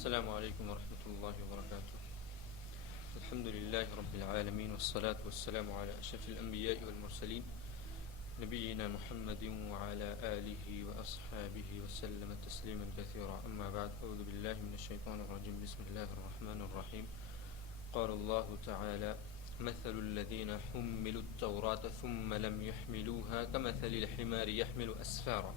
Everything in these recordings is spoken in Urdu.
السلام علیکم ورحمۃ اللہ وبرکاتہ. الحمد للہ رب العالمین والصلاة والسلام علی اشرف الانبیاء والمرسلین نبینا محمد وعلى آلہ واصحابہ وسلم تسلیما کثیرا. اما بعد، اعوذ باللہ من الشیطان الرجیم. بسم اللہ الرحمن الرحیم. قال اللہ تعالی: مثل الذین حملوا التوراة ثم لم يحملوها كمثل الحمار يحمل أسفارا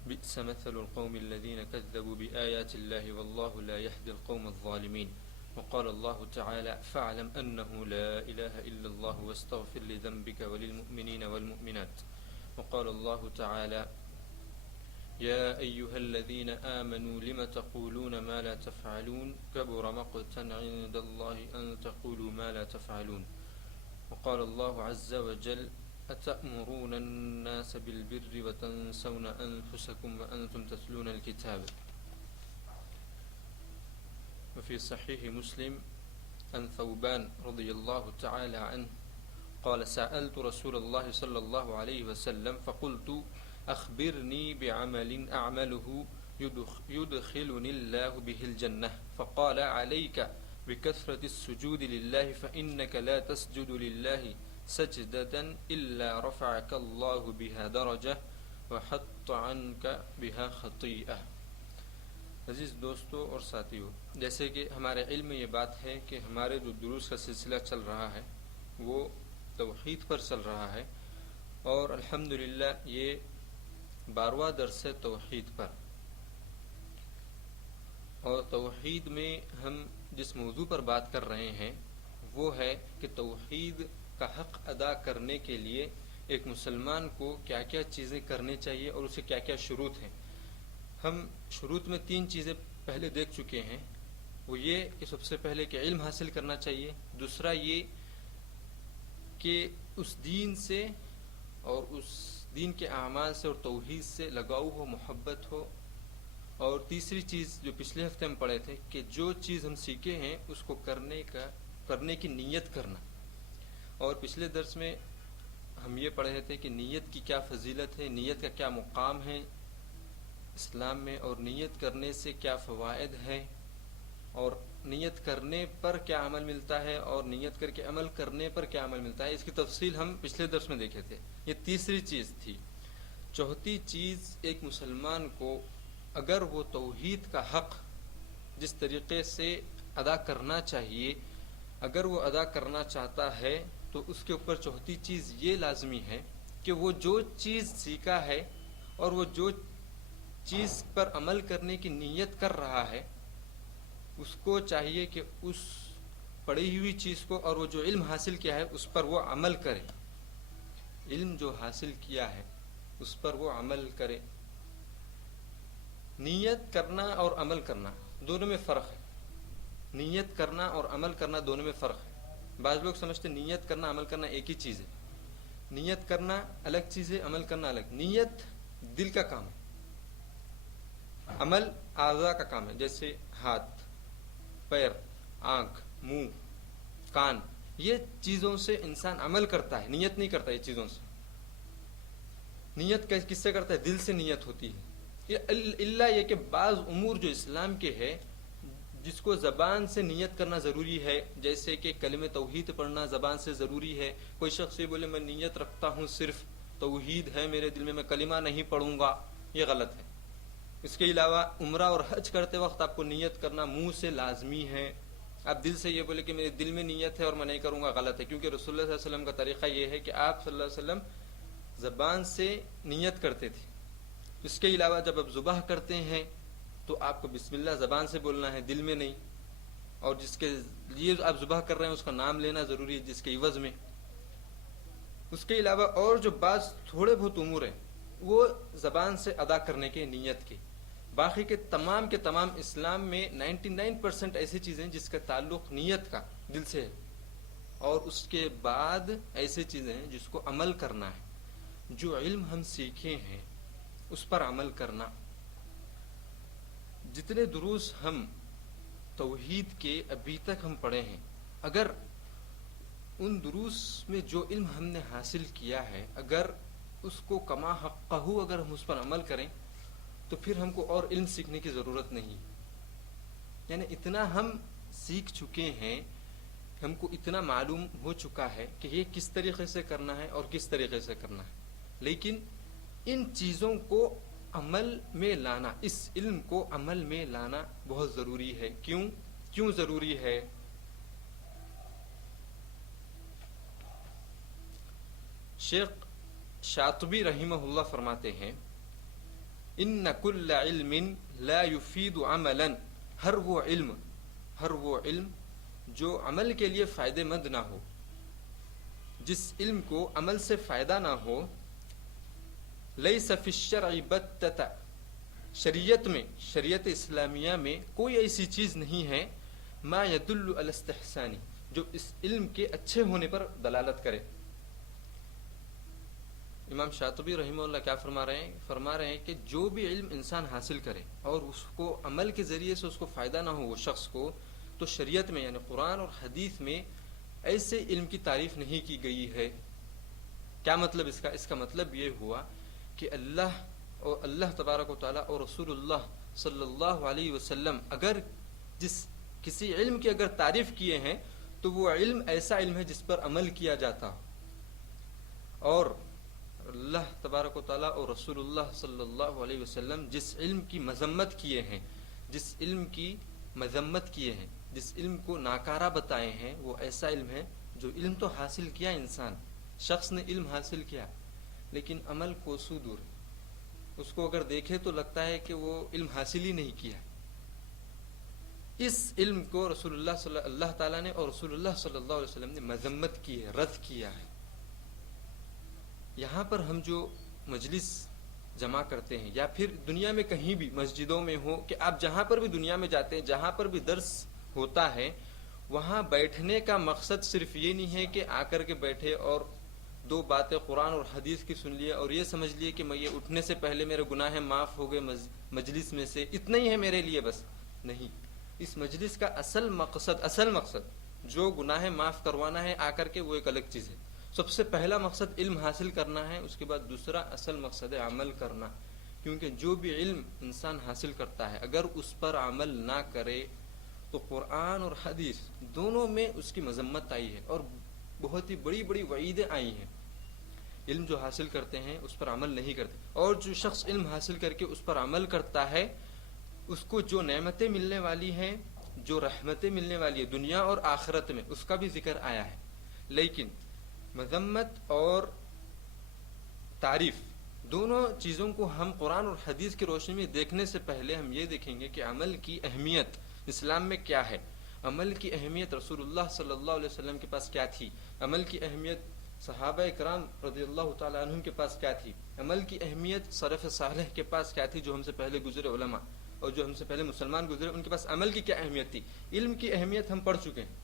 بئس مثل القوم الذين كذبوا بآيات الله والله لا يهدي القوم الظالمين. وقال الله تعالى: فاعلم أنه لا إله إلا الله واستغفر لذنبك وللمؤمنين والمؤمنات. وقال الله تعالى: يا أيها الذين آمنوا لم تقولون ما لا تفعلون كبر مقتا عند الله أن تقولوا ما لا تفعلون. وقال الله عز وجل: أتأمرون الناس بالبر وتنسون أنفسكم وأنتم تتلون الكتاب. وفي صحيح مسلم عن ثوبان رضي الله تعالى عنه قال: سألت رسول الله صلى الله عليه وسلم فقلت: أخبرني بعمل أعمله يدخلني الله به الجنة. فقال: عليك بكثرة السجود لله فإنك لا تسجد لله سجدة إلا رفعك الله بها درجة وحط عنك بها خطيئة. عزیز دوستو اور ساتھیو، جیسے کہ ہمارے علم میں یہ بات ہے کہ ہمارے جو دروس کا سلسلہ چل رہا ہے وہ توحید پر چل رہا ہے، اور الحمدللہ یہ 12واں درس ہے توحید پر. اور توحید میں ہم جس موضوع پر بات کر رہے ہیں وہ ہے کہ توحید کا حق ادا کرنے کے لیے ایک مسلمان کو کیا کیا چیزیں کرنی چاہیے اور اسے کیا کیا شروط ہیں. ہم شروط میں 3 چیزیں پہلے دیکھ چکے ہیں. وہ یہ کہ سب سے پہلے کہ علم حاصل کرنا چاہیے، دوسرا یہ کہ اس دین سے اور اس دین کے اعمال سے اور توحید سے لگاؤ ہو، محبت ہو، اور تیسری چیز جو پچھلے ہفتے ہم پڑھے تھے کہ جو چیز ہم سیکھے ہیں اس کو کرنے کی نیت کرنا. اور پچھلے درس میں ہم یہ پڑھے تھے کہ نیت کی کیا فضیلت ہے، نیت کا کیا مقام ہے اسلام میں، اور نیت کرنے سے کیا فوائد ہے، اور نیت کرنے پر کیا عمل ملتا ہے، اور نیت کر کے عمل کرنے پر کیا عمل ملتا ہے. اس کی تفصیل ہم پچھلے درس میں دیکھے تھے. یہ تیسری چیز تھی. چوتھی چیز، ایک مسلمان کو اگر وہ توحید کا حق جس طریقے سے ادا کرنا چاہیے اگر وہ ادا کرنا چاہتا ہے تو اس کے اوپر چوتھی چیز یہ لازمی ہے کہ وہ جو چیز سیکھا ہے اور وہ جو چیز پر عمل کرنے کی نیت کر رہا ہے اس کو چاہیے کہ اس پڑھی ہوئی چیز کو اور وہ جو علم حاصل کیا ہے اس پر وہ عمل کرے. علم جو حاصل کیا ہے اس پر وہ عمل کرے. نیت کرنا اور عمل کرنا دونوں میں فرق ہے. نیت کرنا اور عمل کرنا دونوں میں فرق ہے. بعض لوگ سمجھتے ہیں نیت کرنا عمل کرنا ایک ہی چیز ہے. نیت کرنا الگ چیز ہے، عمل کرنا الگ. نیت دل کا کام ہے، عمل اعضاء کا کام ہے، جیسے ہاتھ، پیر، آنکھ، منہ، کان. یہ چیزوں سے انسان عمل کرتا ہے، نیت نہیں کرتا. یہ چیزوں سے نیت کس سے کرتا ہے؟ دل سے نیت ہوتی ہے. اللہ یہ کہ بعض امور جو اسلام کے ہے جس کو زبان سے نیت کرنا ضروری ہے، جیسے کہ کلمہ توحید پڑھنا زبان سے ضروری ہے. کوئی شخص یہ بولے میں نیت رکھتا ہوں صرف توحید ہے میرے دل میں کلمہ نہیں پڑھوں گا، یہ غلط ہے. اس کے علاوہ عمرہ اور حج کرتے وقت آپ کو نیت کرنا منہ سے لازمی ہے. آپ دل سے یہ بولے کہ میرے دل میں نیت ہے اور میں نہیں کروں گا، غلط ہے. کیونکہ رسول اللہ صلی اللہ علیہ وسلم کا طریقہ یہ ہے کہ آپ صلی اللہ علیہ وسلم زبان سے نیت کرتے تھے. اس کے علاوہ جب آپ ذبح کرتے ہیں تو آپ کو بسم اللہ زبان سے بولنا ہے، دل میں نہیں. اور جس کے لیے آپ ذبح کر رہے ہیں اس کا نام لینا ضروری ہے، جس کے عوض میں. اس کے علاوہ اور جو بعض تھوڑے بہت امور ہیں وہ زبان سے ادا کرنے کے نیت کے. باقی کے تمام اسلام میں 99% ایسی چیزیں جس کا تعلق نیت کا دل سے ہے. اور اس کے بعد ایسی چیزیں ہیں جس کو عمل کرنا ہے. جو علم ہم سیکھے ہیں اس پر عمل کرنا. جتنے دروس ہم توحید کے ابھی تک ہم پڑھے ہیں، اگر ان دروس میں جو علم ہم نے حاصل کیا ہے اگر اس کو کما حقہ اگر ہم اس پر عمل کریں تو پھر ہم کو اور علم سیکھنے کی ضرورت نہیں. یعنی اتنا ہم سیکھ چکے ہیں، ہم کو اتنا معلوم ہو چکا ہے کہ یہ کس طریقے سے کرنا ہے اور کس طریقے سے کرنا ہے، لیکن ان چیزوں کو عمل میں لانا، اس علم کو عمل میں لانا بہت ضروری ہے۔ کیوں ضروری ہے؟ شیخ شاطبی رحمہ اللہ فرماتے ہیں ان کل علم لا يفید عملا، ہر وہ علم جو عمل کے لیے فائدہ مند نہ ہو، جس علم کو عمل سے فائدہ نہ ہو، لیس فی الشرع بتۃ، شریعت اسلامیہ میں کوئی ایسی چیز نہیں ہے ما یدل علی الاستحسان، جو اس علم کے اچھے ہونے پر دلالت کرے۔ امام شاطبی رحمہ اللہ کیا فرما رہے ہیں کہ جو بھی علم انسان حاصل کرے اور اس کو عمل کے ذریعے سے اس کو فائدہ نہ ہو وہ شخص کو، تو شریعت میں یعنی قرآن اور حدیث میں ایسے علم کی تعریف نہیں کی گئی ہے۔ کیا مطلب اس کا مطلب یہ ہوا کہ اللہ تبارک و تعالیٰ اور رسول اللہ صلی اللہ علیہ وسلم اگر کسی علم کی اگر تعریف کیے ہیں تو وہ علم ایسا علم ہے جس پر عمل کیا جاتا، اور اللہ تبارک و تعالیٰ اور رسول اللہ صلی اللہ علیہ وسلم جس علم کی مذمت کیے ہیں، جس علم کو ناکارہ بتائے ہیں، وہ ایسا علم ہے جو علم تو حاصل کیا شخص نے علم حاصل کیا، لیکن عمل کو سو دور، اس کو اگر دیکھے تو لگتا ہے کہ وہ علم حاصل ہی نہیں کیا۔ اس علم کو اللہ تعالیٰ نے اور رسول اللہ صلی اللہ علیہ وسلم نے مذمت کی ہے، رد کیا ہے۔ یہاں پر ہم جو مجلس جمع کرتے ہیں یا پھر دنیا میں کہیں بھی مسجدوں میں ہو، کہ آپ جہاں پر بھی دنیا میں جاتے ہیں، جہاں پر بھی درس ہوتا ہے، وہاں بیٹھنے کا مقصد صرف یہ نہیں ہے کہ آ کر کے بیٹھے اور دو باتیں قرآن اور حدیث کی سن لیے اور یہ سمجھ لیے کہ میں یہ اٹھنے سے پہلے میرے گناہ معاف ہو گئے مجلس میں سے، اتنا ہی ہے میرے لیے بس۔ نہیں، اس مجلس کا اصل مقصد جو گناہ معاف کروانا ہے آ کر کے، وہ ایک الگ چیز ہے۔ سب سے پہلا مقصد علم حاصل کرنا ہے، اس کے بعد دوسرا اصل مقصد ہے عمل کرنا، کیونکہ جو بھی علم انسان حاصل کرتا ہے اگر اس پر عمل نہ کرے تو قرآن اور حدیث دونوں میں اس کی مذمت آئی ہے اور بہت ہی بڑی بڑی وعیدیں آئی ہیں۔ علم جو حاصل کرتے ہیں اس پر عمل نہیں کرتے، اور جو شخص علم حاصل کر کے اس پر عمل کرتا ہے اس کو جو نعمتیں ملنے والی ہیں، جو رحمتیں ملنے والی ہیں دنیا اور آخرت میں، اس کا بھی ذکر آیا ہے۔ لیکن مذمت اور تعریف دونوں چیزوں کو ہم قرآن اور حدیث کی روشنی میں دیکھنے سے پہلے ہم یہ دیکھیں گے کہ عمل کی اہمیت اسلام میں کیا ہے، عمل کی اہمیت رسول اللہ صلی اللہ علیہ وسلم کے پاس کیا تھی، عمل کی اہمیت صحابہ کرام رضی اللہ تعالیٰ عنہم کے پاس کیا تھی، عمل کی اہمیت سلف صالح کے پاس کیا تھی جو ہم سے پہلے گزرے علماء اور جو ہم سے پہلے مسلمان گزرے، ان کے پاس عمل کی کیا اہمیت تھی۔ علم کی اہمیت ہم پڑھ چکے ہیں،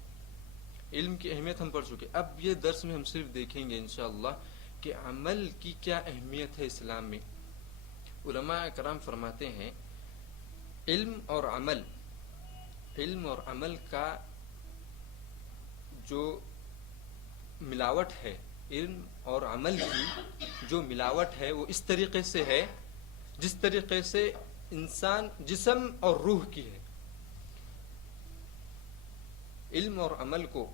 اب یہ درس میں ہم صرف دیکھیں گے انشاءاللہ کہ عمل کی کیا اہمیت ہے اسلام میں۔ علماء کرام فرماتے ہیں علم اور عمل کا جو ملاوٹ ہے، علم اور عمل کی جو ملاوٹ ہے وہ اس طریقے سے ہے جس طریقے سے انسان جسم اور روح کی ہے۔ علم اور عمل کو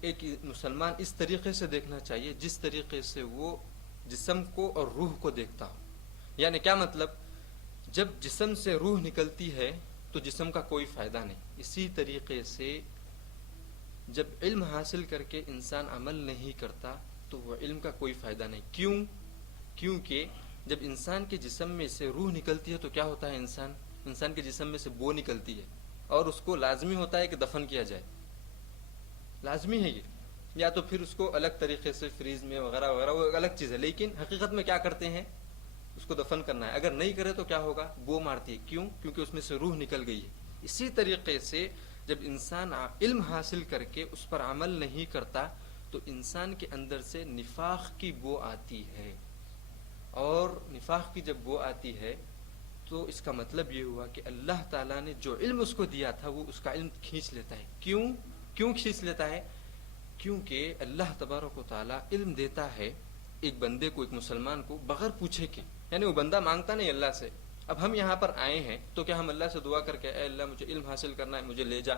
ایک مسلمان اس طریقے سے دیکھنا چاہیے جس طریقے سے وہ جسم کو اور روح کو دیکھتا ہو۔ یعنی کیا مطلب؟ جب جسم سے روح نکلتی ہے تو جسم کا کوئی فائدہ نہیں، اسی طریقے سے جب علم حاصل کر کے انسان عمل نہیں کرتا تو وہ علم کا کوئی فائدہ نہیں۔ کیونکہ جب انسان کے جسم میں سے روح نکلتی ہے تو کیا ہوتا ہے، انسان کے جسم میں سے بو نکلتی ہے اور اس کو لازمی ہوتا ہے کہ دفن کیا جائے، لازمی ہے یہ، یا تو پھر اس کو الگ طریقے سے فریز میں وغیرہ وغیرہ، وہ الگ چیز ہے، لیکن حقیقت میں کیا کرتے ہیں، اس کو دفن کرنا ہے۔ اگر نہیں کرے تو کیا ہوگا، بو مارتی ہے، کیونکہ اس میں سے روح نکل گئی ہے۔ اسی طریقے سے جب انسان علم حاصل کر کے اس پر عمل نہیں کرتا تو انسان کے اندر سے نفاق کی بو آتی ہے، اور نفاق کی جب بو آتی ہے تو اس کا مطلب یہ ہوا کہ اللہ تعالیٰ نے جو علم اس کو دیا تھا وہ اس کا علم کھینچ لیتا ہے۔ کیوں کھینچ لیتا ہے؟ کیونکہ اللہ تبارک و تعالیٰ علم دیتا ہے ایک بندے کو، ایک مسلمان کو، بغیر پوچھے کے، یعنی وہ بندہ مانگتا نہیں اللہ سے، اب ہم یہاں پر آئے ہیں تو کیا ہم اللہ سے دعا کر کے اے اللہ مجھے علم حاصل کرنا ہے، مجھے لے جا،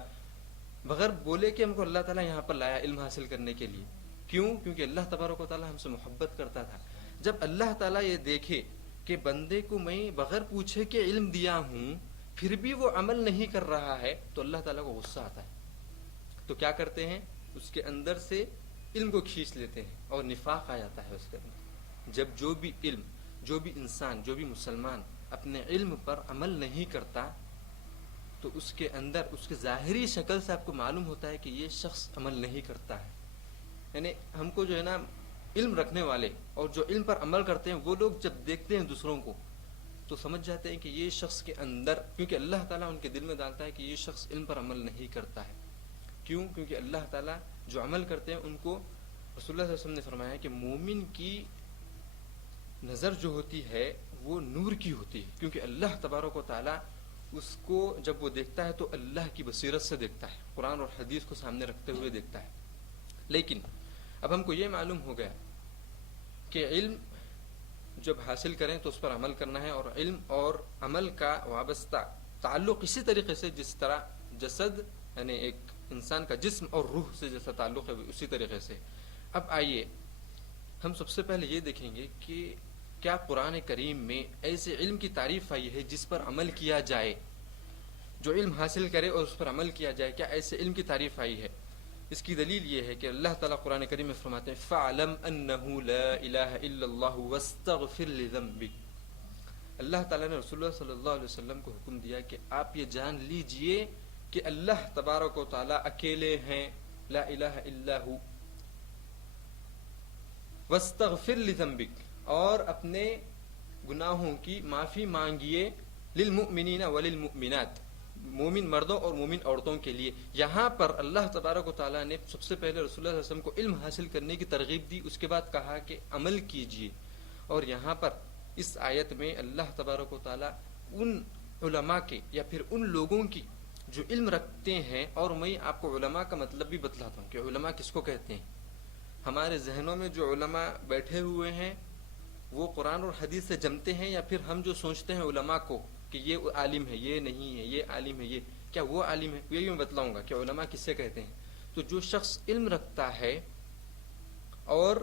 بغیر بولے کہ ہم کو اللہ تعالیٰ یہاں پر لایا علم حاصل کرنے کے لیے؟ کیوں؟ کیونکہ اللہ تبارک و تعالیٰ ہم سے محبت کرتا تھا۔ جب اللہ تعالیٰ یہ دیکھے کہ بندے کو میں بغیر پوچھے کہ علم دیا ہوں پھر بھی وہ عمل نہیں کر رہا ہے تو اللہ تعالیٰ کو غصہ آتا ہے۔ تو کیا کرتے ہیں؟ اس کے اندر سے علم کو کھینچ لیتے ہیں اور نفاق آ جاتا ہے اس کے اندر۔ جب جو بھی علم، جو بھی انسان، جو بھی مسلمان اپنے علم پر عمل نہیں کرتا تو اس کے اندر، اس کے ظاہری شکل سے آپ کو معلوم ہوتا ہے کہ یہ شخص عمل نہیں کرتا ہے۔ یعنی ہم کو جو ہے نا علم رکھنے والے اور جو علم پر عمل کرتے ہیں وہ لوگ جب دیکھتے ہیں دوسروں کو تو سمجھ جاتے ہیں کہ یہ شخص کے اندر، کیونکہ اللہ تعالیٰ ان کے دل میں ڈالتا ہے کہ یہ شخص علم پر عمل نہیں کرتا ہے۔ کیوں؟ کیونکہ اللہ تعالیٰ جو عمل کرتے ہیں ان کو رسول اللہ صلی اللہ علیہ وسلم نے فرمایا کہ مومن کی نظر جو ہوتی ہے وہ نور کی ہوتی ہے، کیونکہ اللہ تبارک و تعالیٰ اس کو جب وہ دیکھتا ہے تو اللہ کی بصیرت سے دیکھتا ہے، قرآن اور حدیث کو سامنے رکھتے ہوئے دیکھتا ہے۔ لیکن اب ہم کو یہ معلوم ہو گیا کہ علم جب حاصل کریں تو اس پر عمل کرنا ہے، اور علم اور عمل کا وابستہ تعلق اسی طریقے سے جس طرح جسد یعنی ایک انسان کا جسم اور روح سے جیسا تعلق ہے اسی طریقے سے۔ اب آئیے ہم سب سے پہلے یہ دیکھیں گے کہ کیا قرآن کریم میں ایسے علم کی تعریف آئی ہے جس پر عمل کیا جائے، جو علم حاصل کرے اور اس پر عمل کیا جائے، کیا ایسے علم کی تعریف آئی ہے؟ اس کی دلیل یہ ہے کہ اللہ تعالیٰ قرآن کریم میں فرماتے ہیں فَعْلَمْ أَنَّهُ لَا إِلَهَ إِلَّا اللَّهُ وَاسْتَغْفِرْ لِذَنبِكَ۔ اللہ تعالیٰ نے رسول اللہ صلی اللہ علیہ وسلم کو حکم دیا کہ آپ یہ جان لیجئے کہ اللہ تبارک و تعالیٰ اکیلے ہیں، لا الہ الا ہو، وَاسْتَغْفِرْ لِذَنبِكَ، اور اپنے گناہوں کی معافی مانگیے، لِلْمُؤْمِنِينَ وَلِلْمُؤْمِنَاتِ، مومن مردوں اور مومن عورتوں کے لیے۔ یہاں پر اللہ تبارک و تعالیٰ نے سب سے پہلے رسول اللہ صلی اللہ علیہ وسلم کو علم حاصل کرنے کی ترغیب دی، اس کے بعد کہا کہ عمل کیجیے۔ اور یہاں پر اس آیت میں اللہ تبارک و تعالیٰ ان علماء کے یا پھر ان لوگوں کی جو علم رکھتے ہیں، اور میں آپ کو علماء کا مطلب بھی بتلاتا ہوں کہ علماء کس کو کہتے ہیں۔ ہمارے ذہنوں میں جو علماء بیٹھے ہوئے ہیں وہ قرآن اور حدیث سے جمتے ہیں، یا پھر ہم جو سوچتے ہیں علماء کو کہ یہ عالم ہے، یہ نہیں ہے، یہ عالم ہے، یہ کیا وہ عالم ہے؟ یہی میں بتلاؤں گا کہ علماء کس سے کہتے ہیں۔ تو جو شخص علم رکھتا ہے اور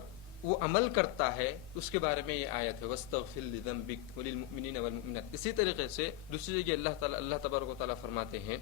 وہ عمل کرتا ہے اس کے بارے میں یہ آیت ہے وَاسْتَغْفِرْ لِذَنبِكَ وَلِلْمُؤْمِنِينَ وَالْمُؤْمِنَاتِ۔ اسی طریقے سے دوسری جگہ اللہ تبارک و تعالیٰ فرماتے ہیں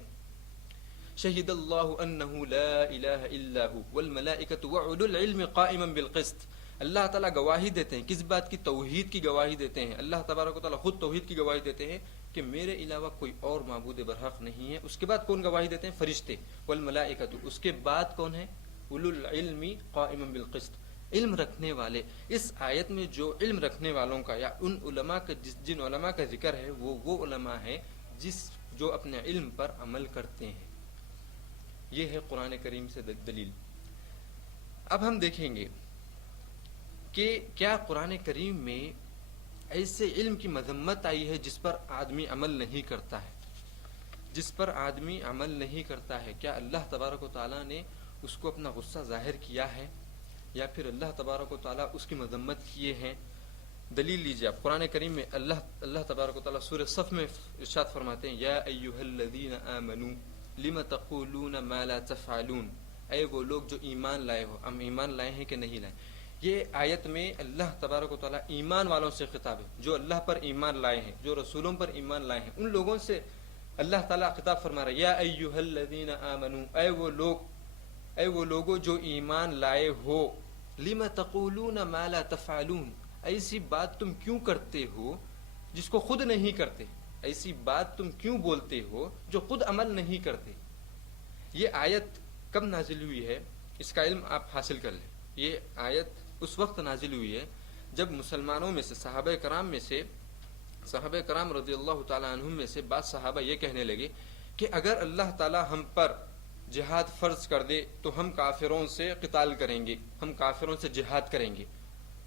شہید اللہ انہ لا الہ الا ہو والملائکۃ وعلی العلم قائما بالقسط۔ اللہ تعالیٰ گواہی دیتے ہیں، کس بات کی؟ توحید کی گواہی دیتے ہیں۔ اللہ تبارک و تعالیٰ خود توحید کی گواہی دیتے ہیں کہ میرے علاوہ کوئی اور معبود برحق نہیں ہے۔ اس کے بعد کون گواہی دیتے ہیں؟ فرشتے، والملائکۃ۔ اس کے بعد کون ہے؟ اولو العلم قائما بالقسط، علم رکھنے والے۔ اس آیت میں جو علم رکھنے والوں کا یا ان علماء کا جن علماء کا ذکر ہے وہ علماء ہیں جو اپنے علم پر عمل کرتے ہیں۔ یہ ہے قرآن کریم سے دلیل۔ اب ہم دیکھیں گے کہ کیا قرآن کریم میں ایسے علم کی مذمت آئی ہے جس پر آدمی عمل نہیں کرتا ہے، جس پر آدمی عمل نہیں کرتا ہے؟ کیا اللہ تبارک و تعالیٰ نے اس کو اپنا غصہ ظاہر کیا ہے، یا پھر اللہ تبارک و تعالیٰ اس کی مذمت کیے ہیں؟ دلیل لیجیے آپ، قرآن کریم میں اللہ تبارک و تعالیٰ سورہ صف میں ارشاد فرماتے ہیں یا ایھا الذین آمنوا لم تقولون ما لا تفعلون، اے وہ لوگ جو ایمان لائے ہو۔ ہم ایمان لائے ہیں کہ نہیں لائے؟ یہ آیت میں اللہ تبارک و تعالیٰ ایمان والوں سے خطاب ہے، جو اللہ پر ایمان لائے ہیں، جو رسولوں پر ایمان لائے ہیں، ان لوگوں سے اللہ تعالیٰ خطاب فرما رہا ہے یا ایھا الذین آمنوا، اے وہ لوگو جو ایمان لائے ہو، لم تقولون ما لا تفعلون، ایسی بات تم کیوں کرتے ہو جس کو خود نہیں کرتے؟ ایسی بات تم کیوں بولتے ہو جو خود عمل نہیں کرتے؟ یہ آیت کب نازل ہوئی ہے اس کا علم آپ حاصل کر لیں۔ یہ آیت اس وقت نازل ہوئی ہے جب مسلمانوں میں سے صحابہ کرام رضی اللہ تعالی عنہم میں سے بعض صحابہ یہ کہنے لگے کہ اگر اللہ تعالی ہم پر جہاد فرض کر دے تو ہم کافروں سے قتال کریں گے، ہم کافروں سے جہاد کریں گے۔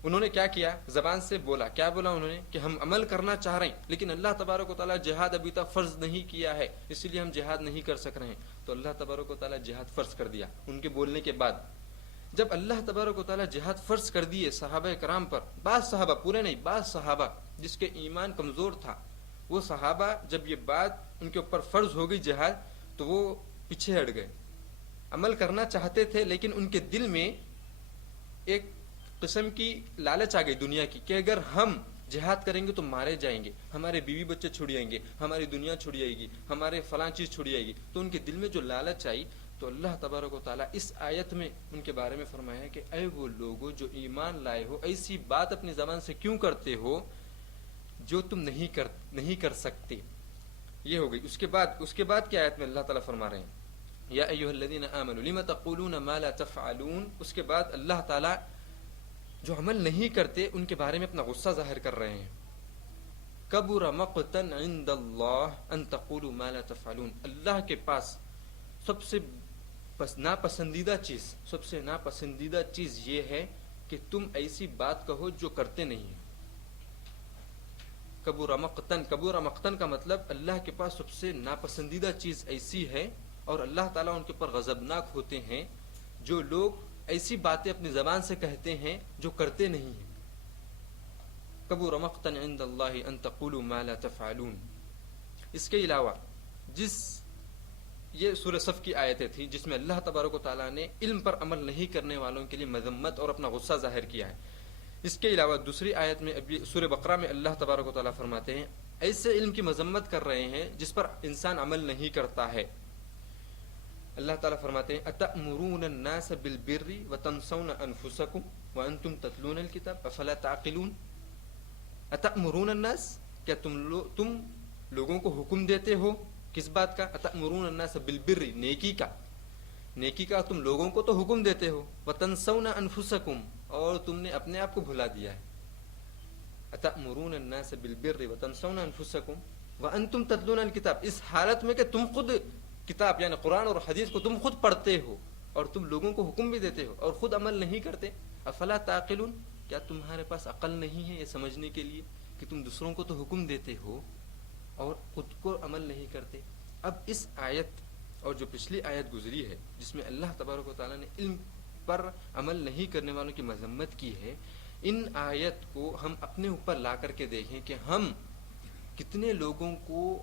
انہوں نے کیا کیا؟ زبان سے بولا، کیا بولا انہوں نے؟ کہ ہم عمل کرنا چاہ رہے ہیں لیکن اللہ تبارک و تعالیٰ جہاد ابھی تک فرض نہیں کیا ہے، اس لیے ہم جہاد نہیں کر سک رہے ہیں۔ تو اللہ تبارک و تعالیٰ جہاد فرض کر دیا ان کے بولنے کے بعد۔ جب اللہ تبارک و تعالیٰ جہاد فرض کر دیے صحابہ کرام پر، بعض صحابہ، پورے نہیں، بعض صحابہ جس کے ایمان کمزور تھا، وہ صحابہ جب یہ بات ان کے اوپر فرض ہو گئی جہاد تو وہ پیچھے ہٹ گئے. عمل کرنا چاہتے تھے لیکن ان کے دل میں ایک قسم کی لالچ آ گئی دنیا کی کہ اگر ہم جہاد کریں گے تو مارے جائیں گے, ہمارے بیوی بچے چھوڑ جائیں گے, ہماری دنیا چھوڑ جائے گی, ہمارے فلاں چیز چھوڑ جائے گی. تو ان کے دل میں جو لالچ آئی تو اللہ تبارک و تعالیٰ اس آیت میں ان کے بارے میں فرمایا کہ اے وہ لوگو جو ایمان لائے ہو, ایسی بات اپنی زبان سے کیوں کرتے ہو جو تم نہیں کر سکتے. یہ ہو گئی. اس کے بعد کی آیت میں اللہ تعالیٰ فرما رہے ہیں یا ایھا الذین آمنوا لم تقولون ما لا تفعلون. اس کے بعد اللہ تعالیٰ جو عمل نہیں کرتے ان کے بارے میں اپنا غصہ ظاہر کر رہے ہیں. کبر مقتا عند اللہ ان تقولوا ما لا تفعلون. اللہ کے پاس سب سے ناپسندیدہ چیز یہ ہے کہ تم ایسی بات کہو جو کرتے نہیں ہیں. کبر مقتن کا مطلب اللہ کے پاس سب سے ناپسندیدہ چیز ایسی ہے اور اللہ تعالیٰ ان کے اوپر غضبناک ہوتے ہیں جو لوگ ایسی باتیں اپنی زبان سے کہتے ہیں جو کرتے نہیں ہیں. کبر مقتا عند اللہ ان تقولوا ما لا تفعلون. اس کے علاوہ یہ سورہ صف کی آیتیں تھیں جس میں اللہ تبارک و تعالیٰ نے علم پر عمل نہیں کرنے والوں کے لیے مذمت اور اپنا غصہ ظاہر کیا ہے. اس کے علاوہ دوسری آیت میں ابھی سورہ بقرہ میں اللہ تبارک و تعالیٰ فرماتے ہیں ایسے علم کی مذمت کر رہے ہیں جس پر انسان عمل نہیں کرتا ہے. اللہ تعالیٰ فرماتے ہیں اتأمرون الناس بالبر وتنسون انفسکم وانتم تتلون الکتاب افلا تعقلون. اتأمرون الناس, کیا تم لوگوں کو حکم دیتے ہو کس بات کا؟ اتأمرون الناس بالبر, نیکی کا تم لوگوں کو تو حکم دیتے ہو. وتنسون انفسکم, اور تم نے اپنے آپ کو بھلا دیا ہے. اتأمرون الناس بالبر وتنسون انفسکم وانتم تتلون الکتاب, اس حالت میں کہ تم خود کتاب یعنی قرآن اور حدیث کو تم خود پڑھتے ہو اور تم لوگوں کو حکم بھی دیتے ہو اور خود عمل نہیں کرتے. افلا تعقلون, کیا تمہارے پاس عقل نہیں ہے یہ سمجھنے کے لیے کہ تم دوسروں کو تو حکم دیتے ہو اور خود کو عمل نہیں کرتے. اب اس آیت اور جو پچھلی آیت گزری ہے جس میں اللہ تبارک و تعالیٰ نے علم پر عمل نہیں کرنے والوں کی مذمت کی ہے, ان آیت کو ہم اپنے اوپر لا کر کے دیکھیں کہ ہم کتنے لوگوں کو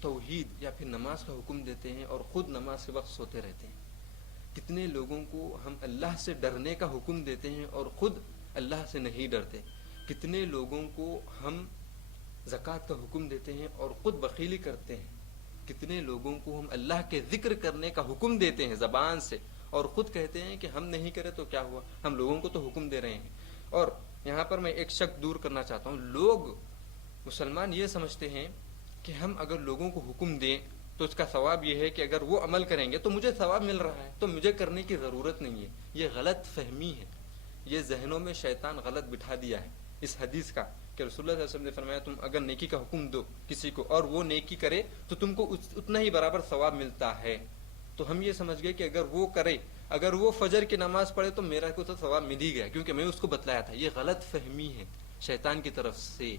توحید یا پھر نماز کا حکم دیتے ہیں اور خود نماز کے وقت سوتے رہتے ہیں. کتنے لوگوں کو ہم اللہ سے ڈرنے کا حکم دیتے ہیں اور خود اللہ سے نہیں ڈرتے. کتنے لوگوں کو ہم زکوٰۃ کا حکم دیتے ہیں اور خود بخیلی کرتے ہیں. کتنے لوگوں کو ہم اللہ کے ذکر کرنے کا حکم دیتے ہیں زبان سے اور خود کہتے ہیں کہ ہم نہیں کرے تو کیا ہوا, ہم لوگوں کو تو حکم دے رہے ہیں. اور یہاں پر میں ایک شک دور کرنا چاہتا ہوں. لوگ مسلمان یہ سمجھتے ہیں کہ ہم اگر لوگوں کو حکم دیں تو اس کا ثواب یہ ہے کہ اگر وہ عمل کریں گے تو مجھے ثواب مل رہا ہے تو مجھے کرنے کی ضرورت نہیں ہے. یہ غلط فہمی ہے, یہ ذہنوں میں شیطان غلط بٹھا دیا ہے اس حدیث کا کہ رسول اللہ صلی اللہ علیہ وسلم نے فرمایا تم اگر نیکی کا حکم دو کسی کو اور وہ نیکی کرے تو تم کو اتنا ہی برابر ثواب ملتا ہے. تو ہم یہ سمجھ گئے کہ اگر وہ کرے, اگر وہ فجر کی نماز پڑھے تو میرا کو تو ثواب مل ہی گیا کیونکہ میں اس کو بتلایا تھا. یہ غلط فہمی ہے شیطان کی طرف سے.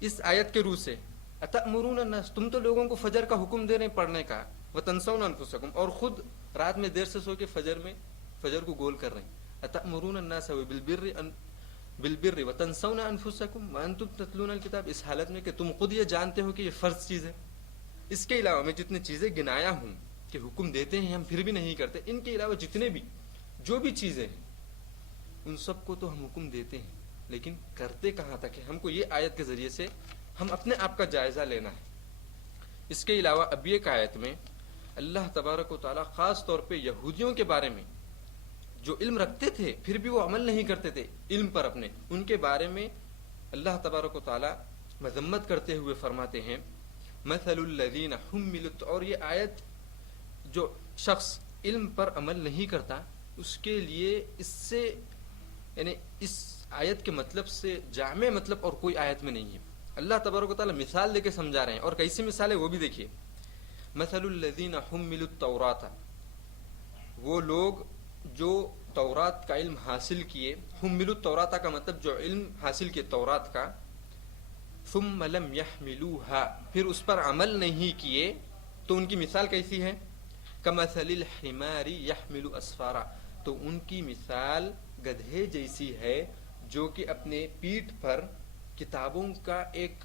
اس آیت کے روح سے اتأمرون الناس, تم تو لوگوں کو فجر کا حکم دے رہے ہیں پڑھنے کا, وتنسون انفسکم, اور خود رات میں دیر سے سو کے فجر کو گول کر رہے ہیں. اتأمرون الناس بالبر وتنسون انفسکم وانتم تتلون الکتاب, اس حالت میں کہ تم خود یہ جانتے ہو کہ یہ فرض چیز ہے. اس کے علاوہ میں جتنی چیزیں گنایا ہوں کہ حکم دیتے ہیں ہم پھر بھی نہیں کرتے, ان کے علاوہ جتنے بھی جو بھی چیزیں ہیں ان سب کو تو ہم حکم دیتے ہیں لیکن کرتے کہاں تک ہے. ہم کو یہ آیت کے ذریعے سے ہم اپنے آپ کا جائزہ لینا ہے. اس کے علاوہ اب ایک آیت میں اللہ تبارک و تعالیٰ خاص طور پہ یہودیوں کے بارے میں جو علم رکھتے تھے پھر بھی وہ عمل نہیں کرتے تھے علم پر اپنے, ان کے بارے میں اللہ تبارک و تعالیٰ مذمت کرتے ہوئے فرماتے ہیں مثل الذین حملوا, اور یہ آیت جو شخص علم پر عمل نہیں کرتا اس کے لیے اس سے یعنی اس آیت کے مطلب سے جامع مطلب اور کوئی آیت میں نہیں ہے. اللہ تبارک و تعالیٰ مثال دے کے سمجھا رہے ہیں اور کیسی مثال ہے وہ بھی دیکھیے. مثل الذین حملوا التوراۃ, وہ لوگ جو تورات کا علم حاصل کیے, حملوا التوراۃ کا مطلب جو علم حاصل کیے تورات کا, ثم لم يحملوها, پھر اس پر عمل نہیں کیے, تو ان کی مثال کیسی ہے؟ کمثل الحمار يحمل اسفارا, تو ان کی مثال گدھے جیسی ہے جو کہ اپنے پیٹھ پر کتابوں کا ایک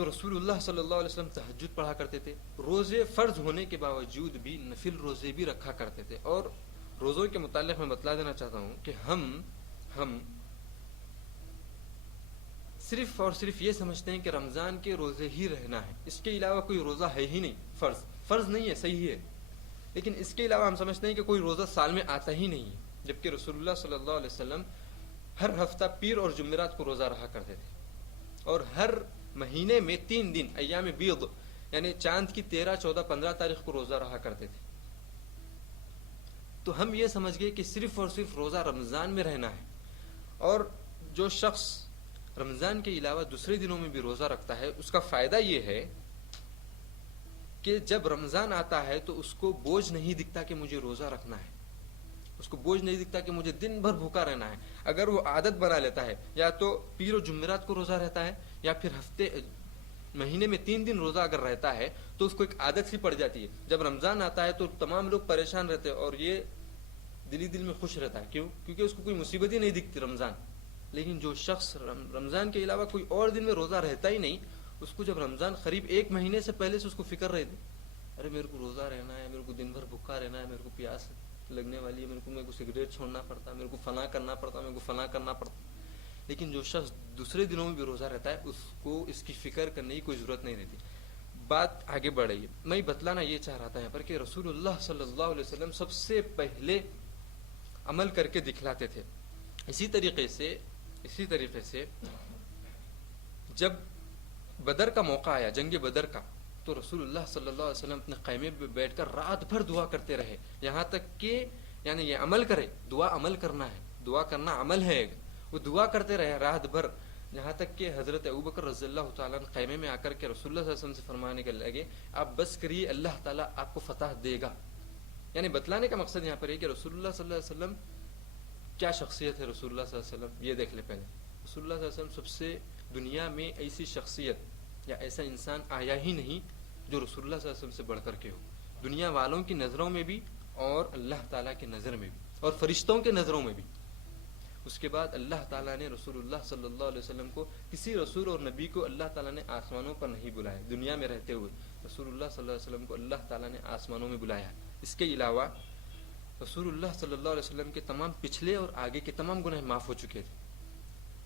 تو رسول اللہ صلی اللہ علیہ وسلم تہجد پڑھا کرتے تھے، روزے فرض ہونے کے باوجود بھی نفل روزے بھی رکھا کرتے تھے. اور روزوں کے متعلق میں بتلا دینا چاہتا ہوں کہ ہم صرف اور صرف یہ سمجھتے ہیں کہ رمضان کے روزے ہی رہنا ہے، اس کے علاوہ کوئی روزہ ہے ہی نہیں. فرض نہیں ہے، صحیح ہے، لیکن اس کے علاوہ ہم سمجھتے ہیں کہ کوئی روزہ سال میں آتا ہی نہیں ہے. جبکہ رسول اللہ صلی اللہ علیہ وسلم ہر ہفتہ پیر اور جمعرات کو روزہ رہا کرتے تھے، اور ہر مہینے میں 3 دن ایام بیض یعنی چاند کی 13، 14، 15 تاریخ کو روزہ رہا کرتے تھے. تو ہم یہ سمجھ گئے کہ صرف اور صرف روزہ رمضان میں رہنا ہے. اور جو شخص رمضان کے علاوہ دوسرے دنوں میں بھی روزہ رکھتا ہے، اس کا فائدہ یہ ہے کہ جب رمضان آتا ہے تو اس کو بوجھ نہیں دکھتا کہ مجھے روزہ رکھنا ہے، اس کو بوجھ نہیں دکھتا کہ مجھے دن بھر بھوکا رہنا ہے. اگر وہ عادت بنا لیتا ہے، یا تو پیر و جمعرات کو روزہ رہتا ہے، یا پھر مہینے میں 3 دن روزہ اگر رہتا ہے، تو اس کو ایک عادت سی پڑ جاتی ہے. جب رمضان آتا ہے تو تمام لوگ پریشان رہتے ہیں، اور یہ دل میں خوش رہتا ہے. کیوں؟ کیونکہ اس کو کوئی مصیبت ہی نہیں دکھتی رمضان. لیکن جو شخص رمضان کے علاوہ کوئی اور دن میں روزہ رہتا ہی نہیں، اس کو جب رمضان قریب 1 مہینے سے پہلے سے اس کو فکر رہتی، ارے میرے کو روزہ رہنا ہے، میرے کو دن بھر بھوکا رہنا ہے، میرے کو پیاس لگنے والی ہے، میرے کو سگریٹ چھوڑنا پڑتا، میرے کو فلاں کرنا پڑتا، میرے کو فلاں کرنا پڑتا. لیکن جو شخص دوسرے دنوں میں بھی روزہ رہتا ہے، اس کو اس کی فکر کرنے کی کوئی ضرورت نہیں رہتی. بات آگے بڑھ رہی ہے. میں بتلانا یہ چاہ رہا تھا یہاں پر کہ رسول اللہ صلی اللہ علیہ وسلم سب سے پہلے عمل کر کے دکھلاتے تھے. اسی طریقے سے جب بدر کا موقع آیا، جنگ بدر کا، تو رسول اللہ صلی اللہ علیہ وسلم اپنے خیمے پہ بیٹھ کر رات بھر دعا کرتے رہے، یہاں تک کہ یعنی یہ عمل کرے، دعا عمل کرنا ہے، دعا کرنا عمل ہے. وہ دعا کرتے رہے رات بھر، یہاں تک کہ حضرت ابوبکر رضی اللہ تعالیٰ عنہ خیمے میں آ کر کے رسول اللہ صلی اللہ علیہ وسلم سے فرمانے کے لگے، آپ بس کریے، اللہ تعالیٰ آپ کو فتح دے گا. یعنی بتلانے کا مقصد یہاں پر ہے کہ رسول اللہ صلی اللہ علیہ وسلم کیا شخصیت ہے. رسول اللہ صلی اللہ علیہ وسلم یہ دیکھ لیں پہلے. رسول اللہ صلی اللہ علیہ وسلم سب سے دنیا میں ایسی شخصیت یا ایسا انسان آیا ہی نہیں جو رسول اللہ صلی اللہ علیہ وسلم سے بڑھ کر کے ہو، دنیا والوں کی نظروں میں بھی، اور اللہ تعالیٰ کی نظر میں بھی، اور فرشتوں کے نظروں میں بھی. اس کے بعد اللہ تعالیٰ نے رسول اللہ صلی اللہ علیہ وسلم کو، کسی رسول اور نبی کو اللہ تعالیٰ نے آسمانوں پر نہیں بلایا دنیا میں رہتے ہوئے. رسول اللہ صلی اللہ علیہ وسلم کو اللہ تعالیٰ نے آسمانوں میں بلایا. اس کے علاوہ رسول اللہ صلی اللہ علیہ وسلم کے تمام پچھلے اور آگے کے تمام گناہ معاف ہو چکے تھے،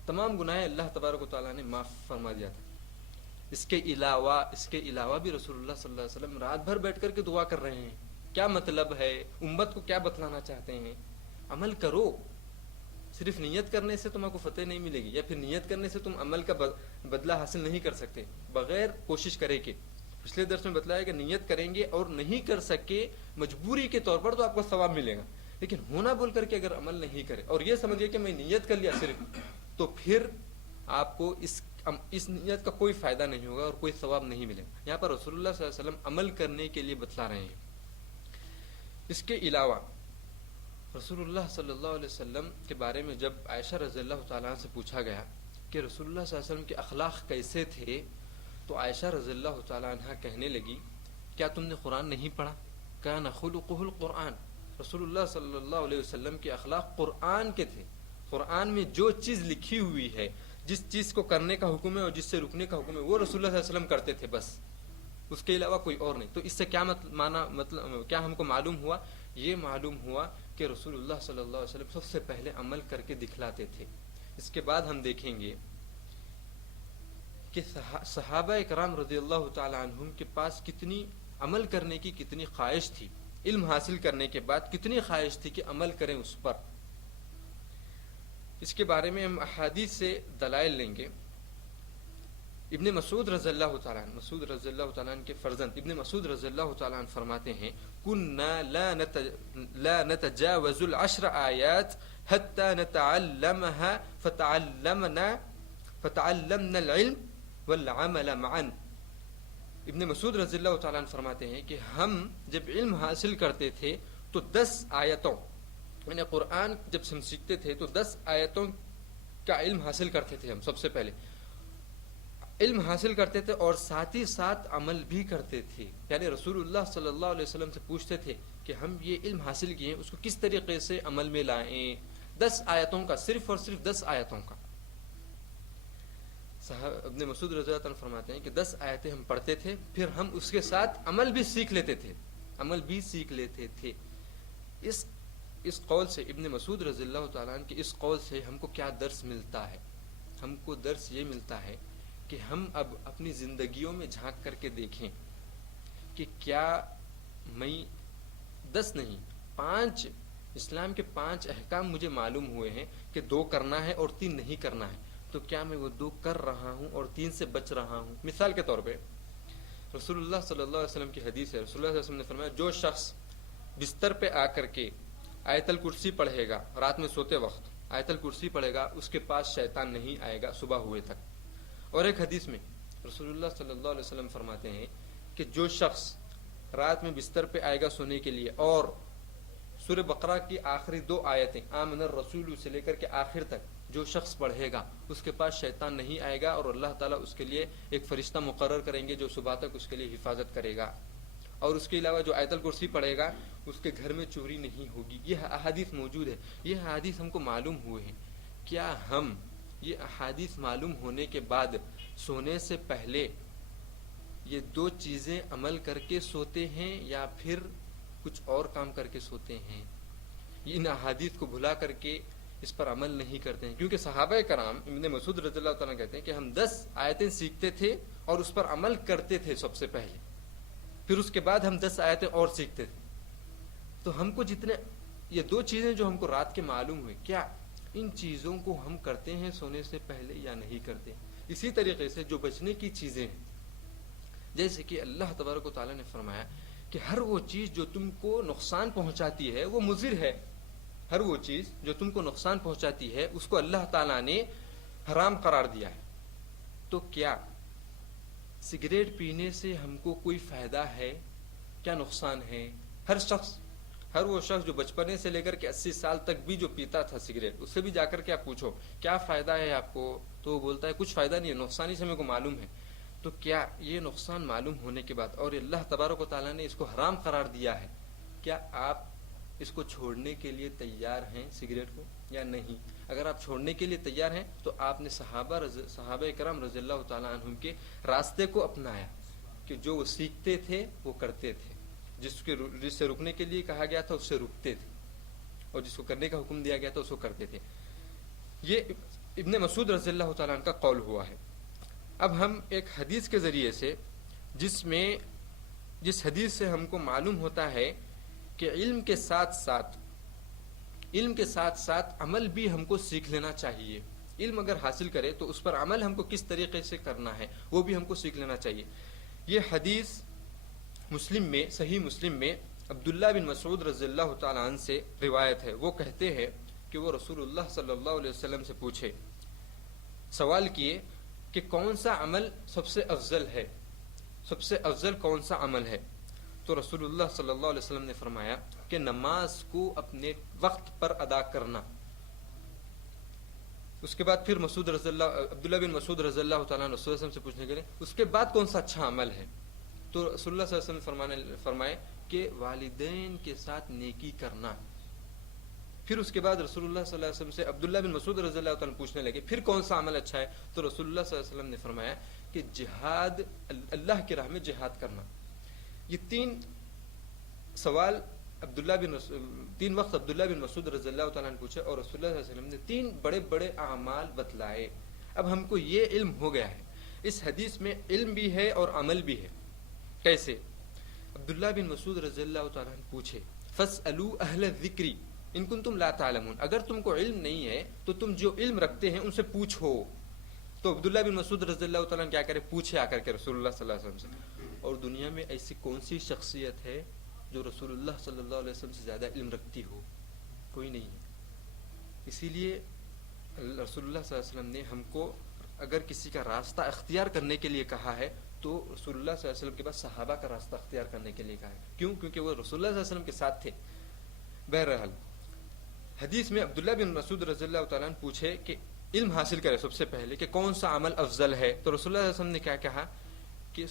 تمام گناہ اللہ تبارک و تعالیٰ نے معاف فرما دیا تھا. اس کے علاوہ بھی رسول اللہ صلی اللہ علیہ وسلم رات بھر بیٹھ کر کے دعا کر رہے ہیں. کیا مطلب ہے؟ امت کو کیا بتلانا چاہتے ہیں؟ عمل کرو. صرف نیت کرنے سے تم کو فتح نہیں ملے گی، یا پھر نیت کرنے سے تم عمل کا بدلہ حاصل نہیں کر سکتے بغیر کوشش کرے کے. پچھلے درس میں بتلایا کہ نیت کریں گے اور نہیں کر سکے مجبوری کے طور پر تو آپ کو ثواب ملے گا، لیکن ہونا بول کر کے اگر عمل نہیں کرے اور یہ سمجھے کہ میں نیت کر لیا صرف، تو پھر آپ کو اس نیت کا کوئی فائدہ نہیں ہوگا اور کوئی ثواب نہیں ملے گا. یہاں پر رسول اللہ صلی اللہ علیہ وسلم عمل کرنے کے لیے بتلا رہے ہیں. اس کے علاوہ رسول اللہ صلی اللہ علیہ وسلم کے بارے میں جب عائشہ رضی اللہ تعالیٰ عنہ سے پوچھا گیا کہ رسول اللہ صلی اللہ علیہ وسلم کے اخلاق کیسے تھے، تو عائشہ رضی اللہ تعالیٰ عنہ کہنے لگی، کیا تم نے قرآن نہیں پڑھا؟ کان خلقہ القرآن. رسول اللہ صلی اللہ علیہ وسلم کے اخلاق قرآن کے تھے. قرآن میں جو چیز لکھی ہوئی ہے، جس چیز کو کرنے کا حکم ہے اور جس سے رکنے کا حکم ہے، وہ رسول اللہ صلی اللہ علیہ وسلم کرتے تھے بس، اس کے علاوہ کوئی اور نہیں. تو اس سے کیا ہم کو معلوم ہوا؟ یہ معلوم ہوا کہ رسول اللہ صلی اللہ علیہ وسلم سب سے پہلے عمل کر کے دکھلاتے تھے. اس کے بعد ہم دیکھیں گے کہ صحابہ اکرام رضی اللہ تعالی عنہم کے پاس کتنی عمل کرنے کی کتنی خواہش تھی، علم حاصل کرنے کے بعد کتنی خواہش تھی کہ عمل کریں اس پر. اس کے بارے میں ہم احادیث سے دلائل لیں گے. ابن مسعود رضی اللہ تعالیٰ عنہ، مسعود رضی اللہ تعالیٰ عنہ کے فرزند ابن مسعود رضی اللہ تعالیٰ عنہ فرماتے ہیں، كنا لا نتجاوز العشر آیات حتى نتعلمها فتعلمنا العلم والعمل معا. ابن مسعود رضی اللہ تعالیٰ عنہ فرماتے ہیں کہ ہم جب علم حاصل کرتے تھے تو 10 آیتوں، یعنی قرآن جب ہم سیکھتے تھے تو 10 آیتوں کا علم حاصل کرتے تھے. ہم سب سے پہلے علم حاصل کرتے تھے اور ساتھ ہی ساتھ عمل بھی کرتے تھے. یعنی رسول اللہ صلی اللہ علیہ وسلم سے پوچھتے تھے کہ ہم یہ علم حاصل کیے ہیں، اس کو کس طریقے سے عمل میں لائیں. 10 آیتوں کا، صرف اور صرف 10 آیتوں کا. ابن مسعود رضی اللہ عنہ فرماتے ہیں کہ 10 آیتیں ہم پڑھتے تھے، پھر ہم اس کے ساتھ عمل بھی سیکھ لیتے تھے. اس قول سے ابن مسعود رضی اللہ تعالیٰ عنہ کے اس قول سے ہم کو کیا درس ملتا ہے؟ ہم کو درس یہ ملتا ہے کہ ہم اب اپنی زندگیوں میں جھانک کر کے دیکھیں کہ کیا میں 10 نہیں 5 اسلام کے 5 احکام مجھے معلوم ہوئے ہیں کہ 2 کرنا ہے اور 3 نہیں کرنا ہے، تو کیا میں وہ 2 کر رہا ہوں اور 3 سے بچ رہا ہوں؟ مثال کے طور پہ رسول اللہ صلی اللہ علیہ وسلم کی حدیث ہے، رسول اللہ صلی اللہ علیہ وسلم نے فرمایا جو شخص بستر پہ آ کر کے آیت الکرسی پڑھے گا، رات میں سوتے وقت آیت الکرسی پڑھے گا، اس کے پاس شیطان نہیں آئے گا صبح ہوئے تک. اور ایک حدیث میں رسول اللہ صلی اللہ علیہ وسلم فرماتے ہیں کہ جو شخص رات میں بستر پہ آئے گا سونے کے لیے اور سورہ بقرہ کی آخری 2 آیتیں آمن الرسول سے لے کر کے آخر تک جو شخص پڑھے گا اس کے پاس شیطان نہیں آئے گا، اور اللہ تعالیٰ اس کے لیے ایک فرشتہ مقرر کریں گے جو صبح تک اس کے لیے حفاظت کرے گا. اور اس کے علاوہ جو آیت الکرسی پڑھے گا اس کے گھر میں چوری نہیں ہوگی. یہ احادیث موجود ہے، یہ احادیث ہم کو معلوم ہوئے ہیں. کیا ہم یہ احادیث معلوم ہونے کے بعد سونے سے پہلے یہ 2 چیزیں عمل کر کے سوتے ہیں یا پھر کچھ اور کام کر کے سوتے ہیں؟ ان احادیث کو بھلا کر کے اس پر عمل نہیں کرتے ہیں. کیونکہ صحابہ کرام ابن مسعود رضی اللہ تعالیٰ کہتے ہیں کہ ہم 10 آیتیں سیکھتے تھے اور اس پر عمل کرتے تھے سب سے پہلے، پھر اس کے بعد ہم 10 آیتیں اور سیکھتے تھے. تو ہم کو جتنے یہ 2 چیزیں جو ہم کو رات کے معلوم ہوئی، کیا ان چیزوں کو ہم کرتے ہیں سونے سے پہلے یا نہیں کرتے؟ اسی طریقے سے جو بچنے کی چیزیں ہیں، جیسے کہ اللہ تبارک و تعالیٰ نے فرمایا کہ ہر وہ چیز جو تم کو نقصان پہنچاتی ہے وہ مضر ہے. ہر وہ چیز جو تم کو نقصان پہنچاتی ہے اس کو اللہ تعالیٰ نے حرام قرار دیا ہے. تو کیا سگریٹ پینے سے ہم کو کوئی فائدہ ہے؟ کیا نقصان ہے؟ ہر وہ شخص جو بچپنے سے لے کر کے 80 سال تک بھی جو پیتا تھا سگریٹ، اس سے بھی جا کر کے آپ پوچھو کیا فائدہ ہے آپ کو، تو وہ بولتا ہے کچھ فائدہ نہیں ہے، نقصان ہی سے میرے کو معلوم ہے. تو کیا یہ نقصان معلوم ہونے کے بعد اور اللہ تبارک و تعالیٰ نے اس کو حرام قرار دیا ہے، کیا آپ اس کو چھوڑنے کے لیے تیار ہیں سگریٹ کو یا نہیں؟ اگر آپ چھوڑنے کے لیے تیار ہیں تو آپ نے صحابہ کرام رضی اللہ تعالیٰ عنہم کے راستے کو اپنایا کہ جو وہ سیکھتے تھے وہ کرتے تھے، جس سے رکنے کے لیے کہا گیا تھا اس سے رکتے تھے، اور جس کو کرنے کا حکم دیا گیا تھا اس کو کرتے تھے. یہ ابن مسعود رضی اللہ تعالیٰ عنہ کا قول ہوا ہے. اب ہم ایک حدیث کے ذریعے سے جس حدیث سے ہم کو معلوم ہوتا ہے کہ علم کے ساتھ ساتھ عمل بھی ہم کو سیکھ لینا چاہیے. علم اگر حاصل کرے تو اس پر عمل ہم کو کس طریقے سے کرنا ہے وہ بھی ہم کو سیکھ لینا چاہیے. یہ حدیث صحیح مسلم میں عبداللہ بن مسعود رضی اللہ تعالیٰ عنہ سے روایت ہے. وہ کہتے ہیں کہ وہ رسول اللہ صلی اللہ علیہ وسلم سے سوال کیے کہ کون سا عمل سب سے افضل کون سا عمل ہے؟ تو رسول اللہ صلی اللہ علیہ وسلم نے فرمایا کہ نماز کو اپنے وقت پر ادا کرنا. اس کے بعد پھر عبداللہ بن مسعود رضی اللہ تعالیٰ عنہ رسول اللہ صلی اللہ علیہ وسلم سے پوچھنے کے لیے اس کے بعد کون سا اچھا عمل ہے؟ تو رسول اللہ صلی اللہ علیہ وسلم فرمائے کہ والدین کے ساتھ نیکی کرنا. پھر اس کے بعد رسول اللہ صلی اللہ علیہ وسلم سے عبداللہ بن مسعود رضی اللہ تعالیٰ پوچھنے لگے پھر کون سا عمل اچھا ہے؟ تو رسول اللہ صلی اللہ علیہ وسلم نے فرمایا کہ جہاد، اللہ کی راہ میں جہاد کرنا. یہ 3 سوال 3 وقت عبداللہ بن مسعود رضی اللہ تعالیٰ نے پوچھے اور رسول اللہ صلی اللہ علیہ وسلم نے 3 بڑے بڑے اعمال بتلائے. اب ہم کو یہ علم ہو گیا ہے. اس حدیث میں علم بھی ہے اور عمل بھی ہے. کیسے؟ عبداللہ بن مسعود رضی اللہ تعالیٰ نے پوچھے فَاسْأَلُوا أَهْلَ الذِّكْرِ ان کنتم لا تعلمون، اگر تم کو علم نہیں ہے تو تم جو علم رکھتے ہیں ان سے پوچھو. تو عبداللہ بن مسعود رضی اللہ تعالیٰ کیا کرے؟ پوچھے آ کر کے رسول اللہ صلی اللہ علیہ وسلم سے. اور دنیا میں ایسی کون سی شخصیت ہے جو رسول اللہ صلی اللہ علیہ وسلم سے زیادہ علم رکھتی ہو؟ کوئی نہیں ہے. اسی لیے رسول اللہ صلی اللہ علیہ وسلم نے ہم کو اگر کسی کا راستہ اختیار کرنے کے لیے کہا ہے تو رسول اللہ صلی اللہ علیہ وسلم کے بعد صحابہ کا راستہ اختیار کرنے کے لیے کہا ہے. کیوں؟ کیونکہ وہ رسول اللہ صلی اللہ علیہ وسلم کے ساتھ تھے. بہرحال حدیث میں عبداللہ بن مسعود رضی اللہ تعالیٰ عنہ پوچھے کہ علم حاصل کرے سب سے پہلے کہ کون سا عمل افضل ہے. تو رسول اللہ صلی اللہ علیہ وسلم نے کیا کہا کہ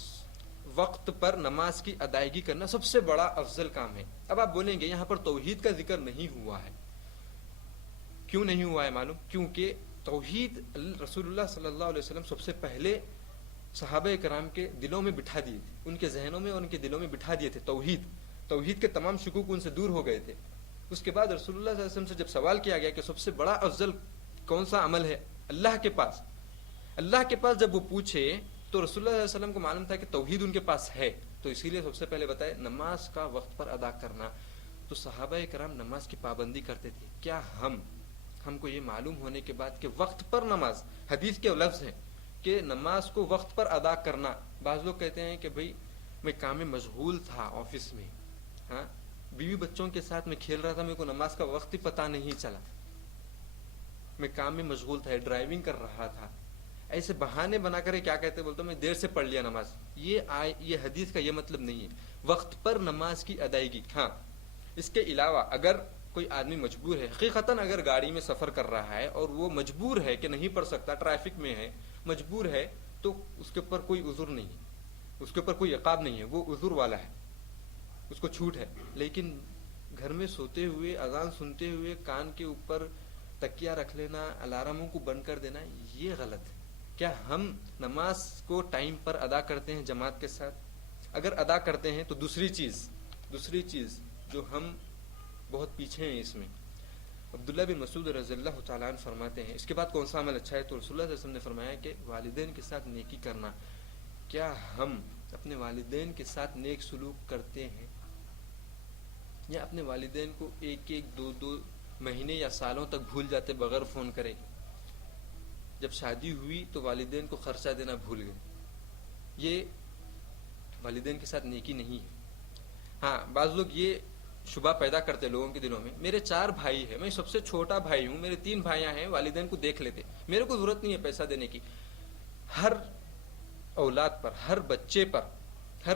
وقت پر نماز کی ادائیگی کرنا سب سے بڑا افضل کام ہے. اب آپ بولیں گے یہاں پر توحید کا ذکر نہیں ہوا ہے. کیوں نہیں ہوا ہے معلوم؟ کیونکہ توحید رسول اللہ صلی اللہ علیہ وسلم سب سے پہلے صحابہ کرام کے دلوں میں بٹھا دیے تھے، ان کے ذہنوں میں اور ان کے دلوں میں بٹھا دیے تھے توحید کے تمام شکوک ان سے دور ہو گئے تھے۔ اس کے بعد رسول اللہ صلی اللہ علیہ وسلم سے جب سوال کیا گیا کہ سب سے بڑا افضل کون سا عمل ہے اللہ کے پاس جب وہ پوچھے تو رسول اللہ صلی اللہ علیہ وسلم کو معلوم تھا کہ توحید ان کے پاس ہے، تو اسی لیے سب سے پہلے بتائے نماز کا وقت پر ادا کرنا۔ تو صحابہ کرام نماز کی پابندی کرتے تھے۔ کیا ہم کو یہ معلوم ہونے کے بعد کہ وقت پر نماز، حدیث کے لفظ ہیں کہ نماز کو وقت پر ادا کرنا، بعض لوگ کہتے ہیں کہ بھئی میں کام میں مشغول تھا آفس میں، ہاں بیوی بچوں کے ساتھ میں کھیل رہا تھا، میرے کو نماز کا وقت ہی پتہ نہیں چلا، میں کام میں مشغول تھا، ڈرائیونگ کر رہا تھا، ایسے بہانے بنا کر کیا کہتے بولتا میں دیر سے پڑھ لیا نماز۔ یہ حدیث کا یہ مطلب نہیں ہے، وقت پر نماز کی ادائیگی۔ ہاں اس کے علاوہ اگر کوئی آدمی مجبور ہے، حقیقتاً اگر گاڑی میں سفر کر رہا ہے اور وہ مجبور ہے کہ نہیں پڑھ سکتا، ٹریفک میں ہے، مجبور ہے، تو اس کے اوپر کوئی عذر نہیں ہے، اس کے اوپر کوئی عقاب نہیں ہے، وہ عذر والا ہے، اس کو چھوٹ ہے۔ لیکن گھر میں سوتے ہوئے اذان سنتے ہوئے کان کے اوپر تکیہ رکھ لینا، الارموں کو بند کر دینا، یہ غلط ہے۔ کیا ہم نماز کو ٹائم پر ادا کرتے ہیں جماعت کے ساتھ؟ اگر ادا کرتے ہیں تو دوسری چیز جو ہم بہت پیچھے ہیں اس میں، عبداللہ بن مسعود رضی اللہ تعالیٰ عنہ فرماتے ہیں اس کے بعد کون سا عمل اچھا ہے، تو رسول اللہ صلی اللہ علیہ وسلم نے فرمایا کہ والدین کے ساتھ نیکی کرنا۔ کیا ہم اپنے والدین کے ساتھ نیک سلوک کرتے ہیں، یا اپنے والدین کو ایک دو مہینے یا سالوں تک بھول جاتے بغیر فون کرے؟ جب شادی ہوئی تو والدین کو خرچہ دینا بھول گئے، یہ والدین کے ساتھ نیکی نہیں ہے۔ ہاں بعض لوگ یہ شبہ پیدا کرتے لوگوں کے دلوں میں، میرے 4 بھائی ہیں، میں سب سے چھوٹا بھائی ہوں، میرے 3 بھائیاں ہیں، والدین کو دیکھ لیتے، میرے کو ضرورت نہیں ہے پیسہ دینے کی۔ ہر اولاد پر، ہر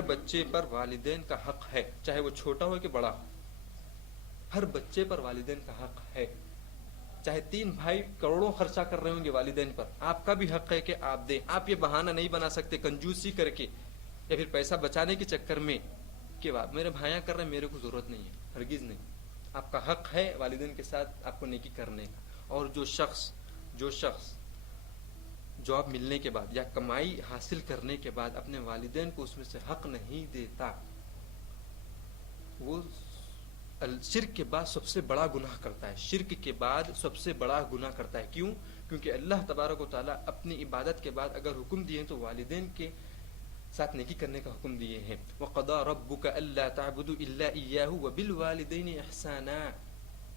بچے پر والدین کا حق ہے، چاہے وہ چھوٹا ہو کہ بڑا ہو، ہر بچے پر والدین کا حق ہے۔ چاہے 3 بھائی کروڑوں خرچہ کر رہے ہوں گے والدین پر، آپ کا بھی حق ہے کہ آپ دیں۔ آپ یہ بہانہ نہیں بنا سکتے کنجوسی کر کے یا پھر پیسہ بچانے کے چکر میں کہ میرے بھائیاں کر رہے ہیں، میرے کو ضرورت نہیں ہے، ہرگز نہیں۔ آپ کا حق ہے والدین کے ساتھ آپ کو نیکی کرنے کا۔ اور جو شخص جاب ملنے کے بعد یا کمائی حاصل کرنے کے بعد اپنے والدین کو اس میں سے حق نہیں دیتا، وہ شرک کے بعد سب سے بڑا گناہ کرتا ہے، شرک کے بعد سب سے بڑا گناہ کرتا ہے۔ کیوں؟ کیونکہ اللہ تبارک و تعالیٰ اپنی عبادت کے بعد اگر حکم دیے تو والدین کے ساتھ نیکی کرنے کا حکم دیے ہیں۔ وَقَضَىٰ رَبُّكَ أَلَّا تَعْبُدُوا إِلَّا إِيَّاهُ وَبِالْوَالِدَيْنِ إِحْسَانًا،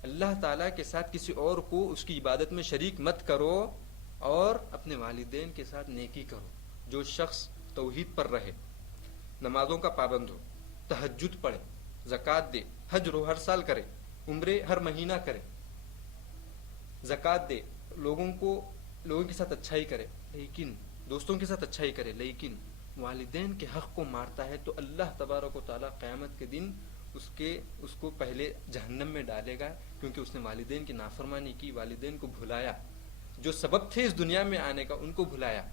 اللہ تعالیٰ کے ساتھ کسی اور کو اس کی عبادت میں شریک مت کرو اور اپنے والدین کے ساتھ نیکی کرو۔ جو شخص توحید پر رہے، نمازوں کا پابند ہو، تہجد پڑھے، زکوٰۃ دے، حج ہر سال کرے، عمرے ہر مہینہ کرے، زکوٰۃ دے، لوگوں کے ساتھ اچھائی کرے، لیکن دوستوں کے ساتھ اچھائی کرے، لیکن والدین کے حق کو مارتا ہے، تو اللہ تبارک و تعالیٰ قیامت کے دن اس کو پہلے جہنم میں ڈالے گا، کیونکہ اس نے والدین کی نافرمانی کی، والدین کو بھلایا، جو سبب تھے اس دنیا میں آنے کا ان کو بھلایا۔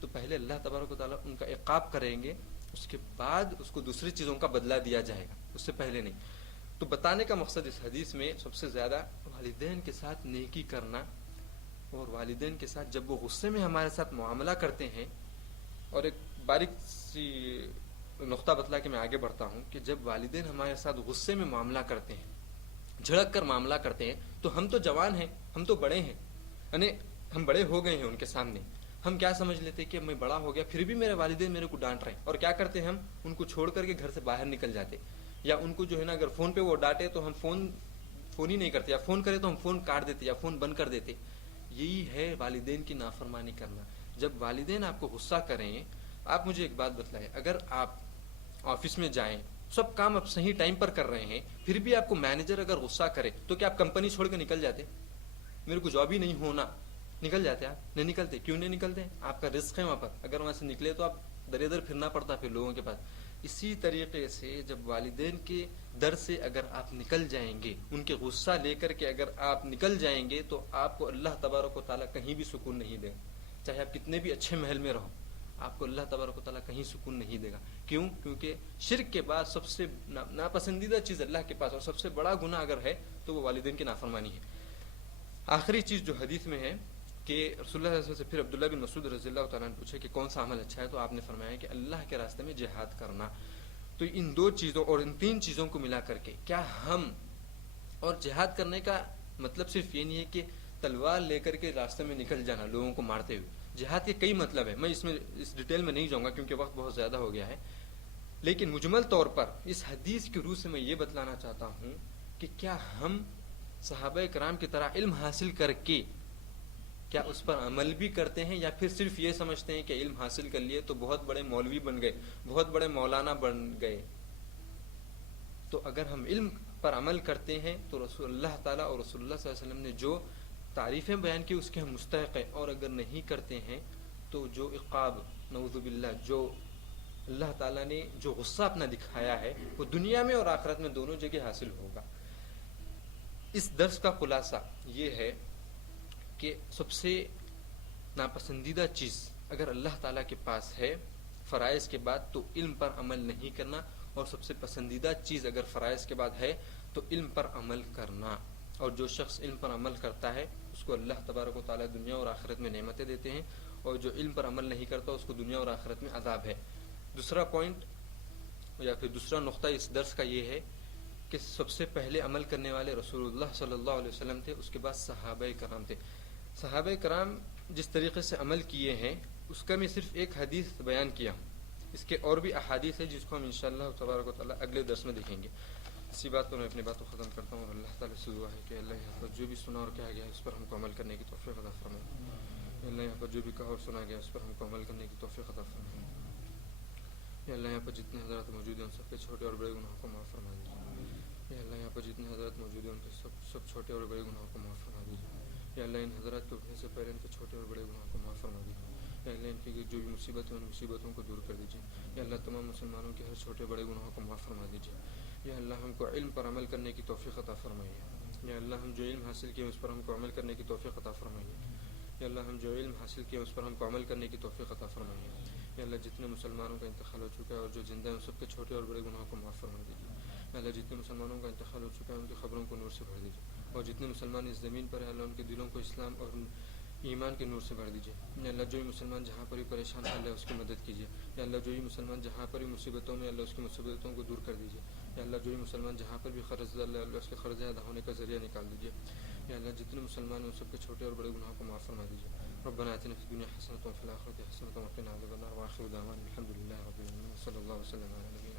تو پہلے اللہ تبارک و تعالیٰ ان کا عقاب کریں گے، اس کے بعد اس کو دوسری چیزوں کا بدلہ دیا جائے گا، اس سے پہلے نہیں۔ تو بتانے کا مقصد اس حدیث میں سب سے زیادہ والدین کے ساتھ نیکی کرنا، اور والدین کے ساتھ جب وہ غصے میں ہمارے ساتھ معاملہ کرتے ہیں، اور ایک باریک سی نقطہ بتلا کے میں آگے بڑھتا ہوں کہ جب والدین ہمارے ساتھ غصے میں معاملہ کرتے ہیں، جھڑک کر معاملہ کرتے ہیں، تو ہم تو جوان ہیں، ہم تو بڑے ہیں، یعنی ہم بڑے ہو گئے ہیں ان کے سامنے، ہم کیا سمجھ لیتے کہ میں بڑا ہو گیا، پھر بھی میرے والدین میرے کو ڈانٹ رہے ہیں، اور کیا کرتے ہیں ہم ان کو چھوڑ کر کے گھر سے باہر نکل جاتے، یا ان کو جو ہے نا اگر فون پہ وہ ڈانٹے تو ہم فون ہی نہیں کرتے، یا فون کرے تو ہم فون کاٹ دیتے یا فون بند کر دیتے۔ یہی ہے والدین کی نافرمانی کرنا۔ جب والدین آپ کو غصہ کریں، آپ مجھے ایک بات بتلائیں، اگر آپ آفس میں جائیں، سب کام آپ صحیح ٹائم پر کر رہے ہیں، پھر بھی آپ کو مینیجر اگر غصہ کرے تو کیا آپ کمپنی چھوڑ کے نکل جاتے؟ میرے کو جاب ہی نہیں ہونا، نکل جاتے آپ؟ نہیں نکلتے۔ کیوں نہیں نکلتے؟ آپ کا رزق ہے وہاں پر، اگر وہاں سے نکلے تو آپ در ادھر پھرنا پڑتا پھر لوگوں کے پاس۔ اسی طریقے سے جب والدین کے در سے اگر آپ نکل جائیں گے، ان کے غصہ لے کر کے اگر آپ نکل جائیں گے، تو آپ کو اللہ تبارک و تعالیٰ کہیں بھی سکون نہیں دے گا، چاہے آپ کتنے بھی اچھے محل میں رہو، آپ کو اللہ تبارک و تعالیٰ کہیں سکون نہیں دے گا۔ کیوں؟ کیونکہ شرک کے بعد سب سے ناپسندیدہ چیز اللہ کے پاس اور سب سے بڑا گناہ اگر ہے تو وہ والدین کی نافرمانی ہے۔ آخری چیز جو حدیث میں ہے کہ رسول اللہ صلی اللہ علیہ وسلم سے پھر عبداللہ بن مسعود رضی اللہ تعالیٰ نے پوچھا کہ کون سا عمل اچھا ہے، تو آپ نے فرمایا کہ اللہ کے راستے میں جہاد کرنا. تو ان دو چیزوں اور ان تین چیزوں کو ملا کر کے کیا ہم، اور جہاد کرنے کا مطلب صرف یہ نہیں ہے کہ تلوار لے کر کے راستے میں نکل جانا لوگوں کو مارتے ہوئے. جہاد کے کئی مطلب ہیں، میں اس ڈیٹیل میں نہیں جاؤں گا کیونکہ وقت بہت زیادہ ہو گیا ہے. لیکن مجمل طور پر اس حدیث کی روح سے میں یہ بتلانا چاہتا ہوں کہ کیا ہم صحابہ کرام کی طرح علم حاصل کر کے کیا اس پر عمل بھی کرتے ہیں، یا پھر صرف یہ سمجھتے ہیں کہ علم حاصل کر لیے تو بہت بڑے مولوی بن گئے، بہت بڑے مولانا بن گئے. تو اگر ہم علم پر عمل کرتے ہیں تو رسول اللہ تعالیٰ اور رسول اللہ صلی اللہ علیہ وسلم نے جو تعریفیں بیان کی اس کے ہم مستحق ہیں، اور اگر نہیں کرتے ہیں تو جو عقاب، نعوذ باللہ، جو اللہ تعالیٰ نے جو غصہ اپنا دکھایا ہے وہ دنیا میں اور آخرت میں دونوں جگہ حاصل ہوگا. اس درس کا خلاصہ یہ ہے کہ سب سے ناپسندیدہ چیز اگر اللہ تعالیٰ کے پاس ہے فرائض کے بعد تو علم پر عمل نہیں کرنا، اور سب سے پسندیدہ چیز اگر فرائض کے بعد ہے تو علم پر عمل کرنا. اور جو شخص علم پر عمل کرتا ہے اس کو اللہ تبارک و تعالیٰ دنیا اور آخرت میں نعمتیں دیتے ہیں، اور جو علم پر عمل نہیں کرتا اس کو دنیا اور آخرت میں عذاب ہے. دوسرا پوائنٹ یا پھر دوسرا نقطہ اس درس کا یہ ہے کہ سب سے پہلے عمل کرنے والے رسول اللہ صلی اللہ علیہ وسلم تھے، اس کے بعد صحابہ کرام تھے. صحابہ کرام جس طریقے سے عمل کیے ہیں اس کا میں صرف ایک حدیث بیان کیا ہوں، اس کے اور بھی احادیث ہے جس کو ہم انشاءاللہ تبارک و تعالیٰ اگلے درس میں دیکھیں گے. اسی بات پر میں اپنی بات کو ختم کرتا ہوں، اور اللہ تعالیٰ سے دعا ہے کہ اللہ یہاں پر جو بھی سنا اور کہا گیا ہے اس پر ہم کو عمل کرنے کی توفیق عطا فرمائے. اللہ یہاں پر جو بھی کہا اور سنا گیا اس پر ہم کو عمل کرنے کی توفیق عطا فرمائے. یا اللہ یہاں پر جتنے حضرات موجود ہیں ان سب کے چھوٹے اور بڑے گناہوں کو معاف فرما دیجیے. یا اللہ یہاں پر جتنے حضرات موجود ہیں ان کے سب چھوٹے اور بڑے گناہوں کو معاف فرما دیجیے. یا اللہ ان حضرات کے اٹھنے سے پہلے ان کے چھوٹے اور بڑے گناہوں کو معاف فرما دیجیے. یا اللہ ان کی جو بھی مصیبت ہے ان مصیبتوں کو دور کر دیجیے. یا اللہ تمام مسلمانوں کے ہر چھوٹے بڑے گناہوں کو معاف فرما دیجیے. یا اللہ ہم کو علم پر عمل کرنے کی توفیق عطا فرمائیے. یا اللہ ہم جو علم حاصل کیے اس پر ہم کو عمل کرنے کی توفیق عطا فرمائیے. یا اللہ ہم جو علم حاصل کیے اس پر ہم کو عمل کرنے کی توفیق عطا فرمائیے. یا اللہ جتنے مسلمانوں کا انتقال ہو چکا ہے اور جو زندہ ہیں ان سب کے چھوٹے اور بڑے گناہوں کو معاف فرما دیجیے. یا اللہ جتنے مسلمانوں کا انتقال ہو چکا ہے ان کی قبروں کو نور سے بھر دیجیے، اور جتنے مسلمان اس زمین پر ہیں اللہ ان کے دلوں کو اسلام اور ایمان کے نور سے بھر دیجیے. یا اللہ جو بھی مسلمان جہاں پر بھی پریشان ہے اللہ اس کی مدد کیجیے. یا اللہ جو بھی مسلمان جہاں پر بھی مصیبتوں میں اللہ اس کی مصیبتوں کو دور کر دیجیے. یا اللہ جو بھی مسلمان جہاں پر بھی قرض اللہ اس کے قرض ادا ہونے کا ذریعہ نکال دیجیے. یا اللہ جتنے مسلمان ہیں ان سب کے چھوٹے اور بڑے گناہوں کو معاف فرما دیجیے. ربنا آتنا فی الدنیا حسنۃ وفی الآخرۃ حسنۃ وقنا عذاب النار، وآخر دعوانا الحمد للہ رب العالمین، صلی اللہ وسلم علی نبینا